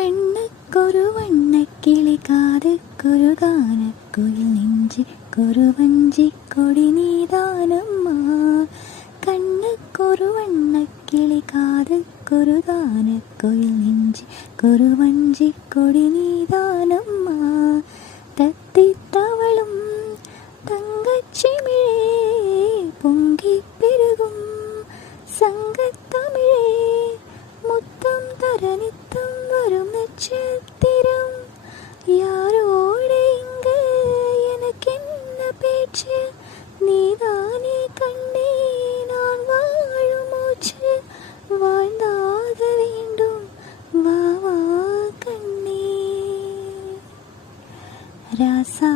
കണ്ണക്കൊരു വണ്ണക്കിളി കാതക്കൊരു ഗാനക്കുയിൽ നെഞ്ചിക്കൊരു വഞ്ചിക്കൊടി നീതാനമ്മ. കണ്ണക്കൊരു വണ്ണക്കിളി കാതക്കൊരു ഗാനക്കുയിൽ നെഞ്ചിക്കൊരു വഞ്ചിക്കൊടി നീതാനമ്മ. തത്തിത്തവളും തങ്കച്ചിമിഴേ പൊങ്കിപ്പെരുകും സംഘത്തമിഴേ മുത്തം തരനിത്തം വരും നക്ഷത്തിരം. யாரோட இங்க எனக்கு என்ன பேச்சு, நீதானே கண்ணே நான் வாழும் மூச்சு. வாழ்ந்தாக வேண்டும் வா வா கண்ணே ராசா.